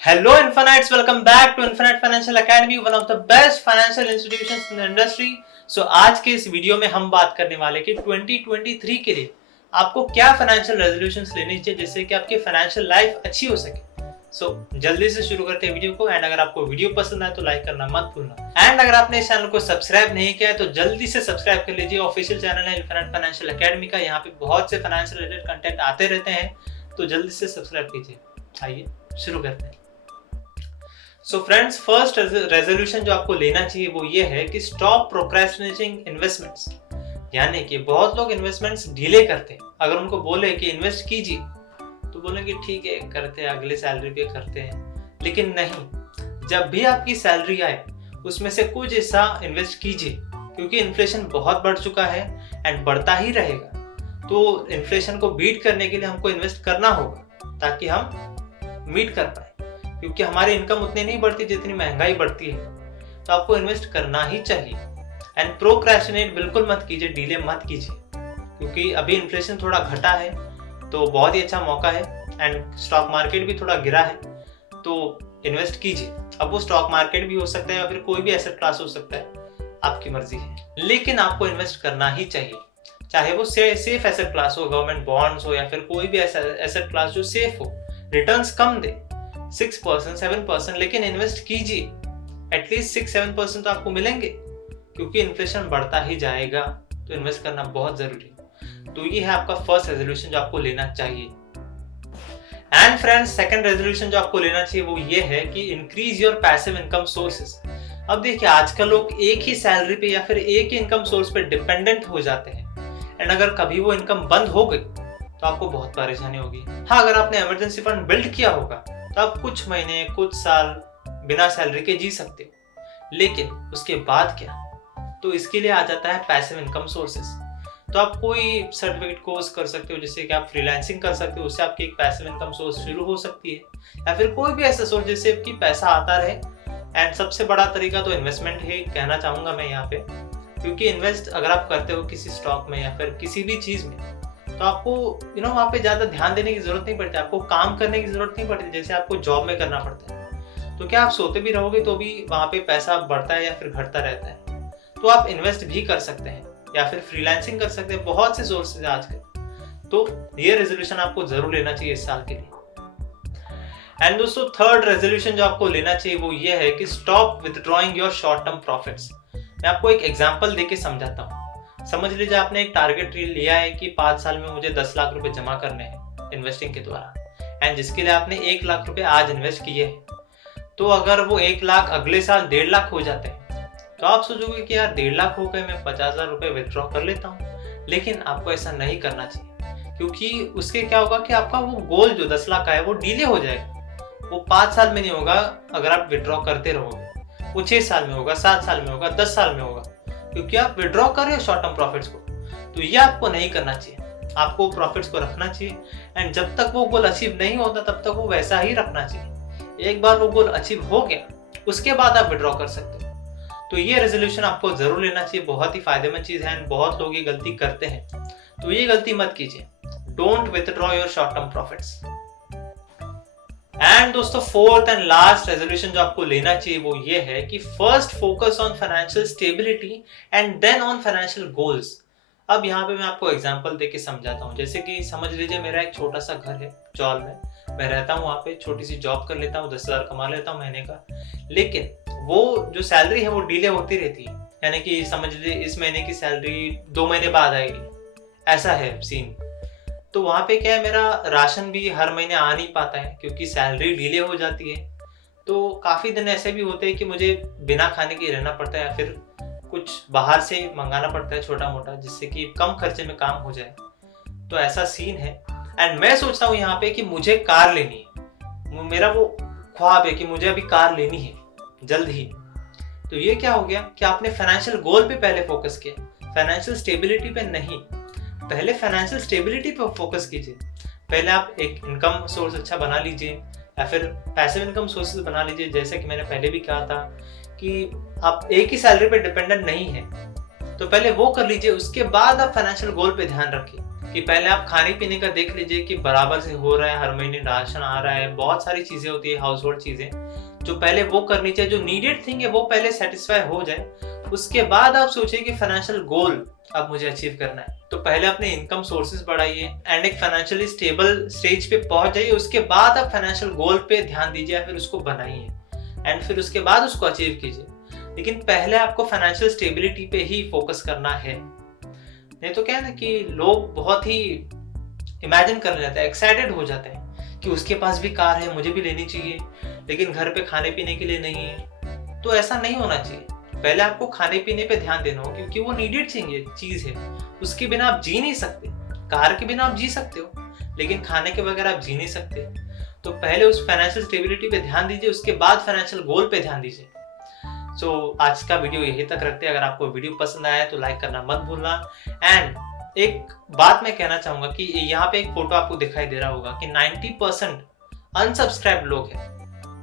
Hello Infinites, welcome back to Infinite Financial Academy, one of the best financial institutions in the industry. So आज के इस video में हम बात करने वाले कि 2023 के लिए आपको क्या फाइनेंशियल रेजोल्यूशंस लेनी चाहिए जिससे कि आपकी फाइनेंशियल लाइफ अच्छी हो सके। जल्दी से शुरू करते हैं वीडियो को। एंड अगर आपको वीडियो पसंद आए तो लाइक करना मत भूलना। एंड अगर आपने इस चैनल को सब्सक्राइब नहीं किया है तो जल्दी से सब्सक्राइब कर लीजिए। ऑफिशियल चैनल है इन्फिनिट फाइनेंशियल एकेडमी का, यहाँ पे बहुत से फाइनेंशियल रिलेटेड कंटेंट आते रहते हैं, तो जल्दी से सब्सक्राइब कीजिए। आइए शुरू करते हैं। सो फ्रेंड्स, फर्स्ट रेजोल्यूशन जो आपको लेना चाहिए वो ये है कि स्टॉप प्रोक्रेस्टिनेटिंग इन्वेस्टमेंट्स। यानी कि बहुत लोग इन्वेस्टमेंट्स डिले करते हैं। अगर उनको बोले कि इन्वेस्ट कीजिए तो बोलेंगे ठीक है करते हैं, अगले सैलरी पे करते हैं। लेकिन नहीं, जब भी आपकी सैलरी आए उसमें से कुछ हिस्सा इन्वेस्ट कीजिए, क्योंकि इन्फ्लेशन बहुत बढ़ चुका है एंड बढ़ता ही रहेगा। तो इन्फ्लेशन को बीट करने के लिए हमको इन्वेस्ट करना होगा ताकि हम मीट कर पाए, क्योंकि हमारी इनकम उतनी नहीं बढ़ती जितनी महंगाई बढ़ती है। तो आपको इन्वेस्ट करना ही चाहिए। एंड प्रोक्रेस्टिनेट बिल्कुल मत कीजिए, डिले मत कीजिए, क्योंकि अभी इन्फ्लेशन थोड़ा घटा है तो बहुत ही अच्छा मौका है। एंड स्टॉक मार्केट भी थोड़ा गिरा है तो इन्वेस्ट कीजिए। अब वो स्टॉक मार्केट भी हो सकता है या फिर कोई भी एसेट क्लास हो सकता है, आपकी मर्जी है, लेकिन आपको इन्वेस्ट करना ही चाहिए। चाहे वो सेफ एसेट क्लास हो, गवर्नमेंट बॉन्ड्स हो, या फिर कोई भी एसेट क्लास जो सेफ हो, रिटर्न्स कम दे 6% 7%, लेकिन इन्वेस्ट कीजिए। एटलीस्ट 6-7% तो आपको मिलेंगे, क्योंकि इन्फ्लेशन बढ़ता ही जाएगा। तो इन्वेस्ट करना बहुत जरूरी है। तो ये है आपका फर्स्ट रेजोल्यूशन जो आपको लेना चाहिए। एंड फ्रेंड्स, सेकंड रेजोल्यूशन जो आपको लेना चाहिए वो ये है कि increase your passive income sources. अब देखिए, आजकल लोग एक ही सैलरी पे या फिर एक ही इनकम सोर्स पे डिपेंडेंट हो जाते हैं। एंड अगर कभी वो इनकम बंद हो गई तो आपको बहुत परेशानी होगी। हाँ, अगर आपने इमरजेंसी फंड बिल्ड किया होगा तो आप कुछ महीने कुछ साल बिना सैलरी के जी सकते हो, लेकिन उसके बाद क्या? तो इसके लिए आ जाता है पैसिव इनकम सोर्सेस। तो आप कोई सर्टिफिकेट कोर्स कर सकते हो, जिससे कि आप फ्रीलांसिंग कर सकते हो, उससे आपकी एक पैसिव इनकम सोर्स शुरू हो सकती है। या फिर कोई भी ऐसा सोर्स जिससे आपकी पैसा आता रहे। एंड सबसे बड़ा तरीका तो इन्वेस्टमेंट ही कहना चाहूंगा मैं यहाँ पे, क्योंकि इन्वेस्ट अगर आप करते हो किसी स्टॉक में या फिर किसी भी चीज में, तो आपको वहाँ पे ज्यादा ध्यान देने की जरूरत नहीं पड़ती, आपको काम करने की जरूरत नहीं पड़ती जैसे आपको जॉब में करना पड़ता है। तो क्या आप सोते भी रहोगे तो भी वहां पे पैसा बढ़ता है या फिर घटता रहता है। तो आप इन्वेस्ट भी कर सकते हैं या फिर फ्रीलांसिंग कर सकते हैं, बहुत से सोर्सेज है आजकल। तो ये रेजोल्यूशन आपको जरूर लेना चाहिए इस साल के लिए। एंड दोस्तों, थर्ड रेजोल्यूशन जो आपको लेना चाहिए वो ये है कि stop withdrawing your short term profits. मैं आपको एक एग्जांपल देके समझाता हूँ। समझ लीजिए आपने एक टारगेट लिया है कि 5 साल में मुझे 10 लाख रुपए जमा करने हैं इन्वेस्टिंग के द्वारा, एंड जिसके लिए आपने 1 लाख रुपए आज इन्वेस्ट किए हैं। तो अगर वो 1 लाख अगले साल 1.5 लाख हो जाते हैं तो आप सोचोगे कि यार 1.5 लाख हो गए, मैं 50,000 रुपए विथड्रॉ कर लेता हूँ। लेकिन आपको ऐसा नहीं करना चाहिए, क्योंकि उसके क्या होगा कि आपका वो गोल जो 10 लाख का है वो डिले हो जाएगा। वो 5 साल में नहीं होगा अगर आप विथड्रॉ करते रहोगे, वो 6 साल में होगा, 7 साल में होगा, 10 साल में होगा, क्योंकि आप विथड्रॉ कर रहे हो शॉर्ट टर्म प्रॉफिट्स को। तो ये आपको नहीं करना चाहिए, आपको प्रॉफिट्स को रखना चाहिए। एंड जब तक वो गोल अचीव नहीं होता तब तक वो वैसा ही रखना चाहिए। एक बार वो गोल अचीव हो गया उसके बाद आप विथड्रॉ कर सकते हो। तो ये रेजोल्यूशन आपको जरूर लेना चाहिए, बहुत ही फायदेमंद चीज है। एंड बहुत लोग ये गलती करते हैं, तो ये गलती मत कीजिए। Don't withdraw your short term profits. And दोस्तों, फोर्थ एंड लास्ट रेजोल्यूशन जो आपको लेना चाहिए वो ये है कि first focus on financial stability and then on financial goals. अब यहाँ पे मैं आपको एग्जांपल देके समझाता हूँ। जैसे कि समझ लीजिए मेरा एक छोटा सा घर है चौल में, मैं रहता हूँ वहाँ पे, छोटी सी जॉब कर लेता हूँ, 10,000 कमा लेता हूँ महीने का, लेकिन वो जो सैलरी है वो डिले होती रहती है। यानी कि समझ लीजिए इस महीने की सैलरी 2 महीने बाद आएगी, ऐसा है सीन। तो वहाँ पे क्या है, मेरा राशन भी हर महीने आ नहीं पाता है क्योंकि सैलरी डिले हो जाती है। तो काफ़ी दिन ऐसे भी होते हैं कि मुझे बिना खाने के रहना पड़ता है या फिर कुछ बाहर से मंगाना पड़ता है छोटा मोटा, जिससे कि कम खर्चे में काम हो जाए। तो ऐसा सीन है। एंड मैं सोचता हूँ यहाँ पे कि मुझे कार लेनी है, मेरा वो ख्वाब है कि मुझे अभी कार लेनी है जल्द ही। तो ये क्या हो गया कि आपने फाइनेंशियल गोल पे पहले फोकस किया, फाइनेंशियल स्टेबिलिटी पे नहीं। पहले फाइनेंशियल स्टेबिलिटी पे फोकस कीजिए। पहले आप एक इनकम सोर्स अच्छा बना लीजिए या फिर पैसिव इनकम सोर्सेज बना लीजिए। जैसे कि मैंने पहले भी कहा था कि आप एक ही सैलरी पे डिपेंडेंट नहीं है। तो पहले वो कर लीजिए, उसके बाद आप फाइनेंशियल गोल पे ध्यान रखिए कि पहले आप खाने पीने का देख लीजिए कि बराबर से हो रहा है, हर महीने राशन आ रहा है, बहुत सारी चीजें होती है, हाउस होल्ड चीजें जो पहले वो करनी चाहिए, जो नीडेड थिंग है वो पहले सेटिस्फाई हो जाए। उसके बाद आप सोचिए कि फाइनेंशियल गोल अब मुझे अचीव करना है, तो पहले अपने इनकम सोर्सेज बढ़ाइए एंड एक फाइनेंशियली स्टेबल स्टेज पे पहुंच जाइए। उसके बाद आप फाइनेंशियल गोल पे ध्यान दीजिए या फिर उसको बनाइए एंड फिर उसके बाद उसको अचीव कीजिए। लेकिन पहले आपको फाइनेंशियल स्टेबिलिटी पे ही फोकस करना है। नहीं तो क्या है ना कि लोग बहुत ही इमेजिन करने जाते हैं, एक्साइटेड हो जाते हैं कि उसके पास भी कार है, मुझे भी लेनी चाहिए, लेकिन घर पे खाने पीने के लिए नहीं है। तो ऐसा नहीं होना चाहिए। पहले आपको खाने पीने पे ध्यान देना हो क्योंकि वो नीडेड चीज है, उसके बिना आप जी नहीं सकते। कार के बिना आप जी सकते हो, लेकिन खाने के बगैर आप जी नहीं सकते। तो पहले उस फाइनेंशियल स्टेबिलिटी पे ध्यान दीजिए, उसके बाद फाइनेंशियल गोल पे ध्यान दीजिए। आज का वीडियो यही तक रखते हैं। अगर आपको वीडियो पसंद आया तो लाइक करना मत भूलना। एंड एक बात मैं कहना चाहूंगा कि यहाँ पे एक फोटो आपको दिखाई दे रहा होगा कि 90% अनसब्सक्राइब लोग हैं,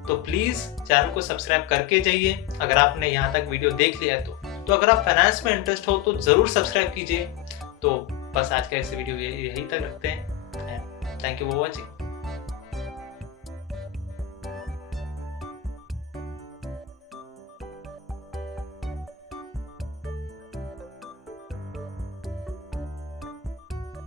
तो प्लीज चैनल को सब्सक्राइब करके जाइए अगर आपने यहाँ तक वीडियो देख लिया तो अगर आप फाइनेंस में इंटरेस्ट हो तो जरूर सब्सक्राइब कीजिए। तो बस आज का ऐसे वीडियो यही तक रखते हैं। Thank you for watching.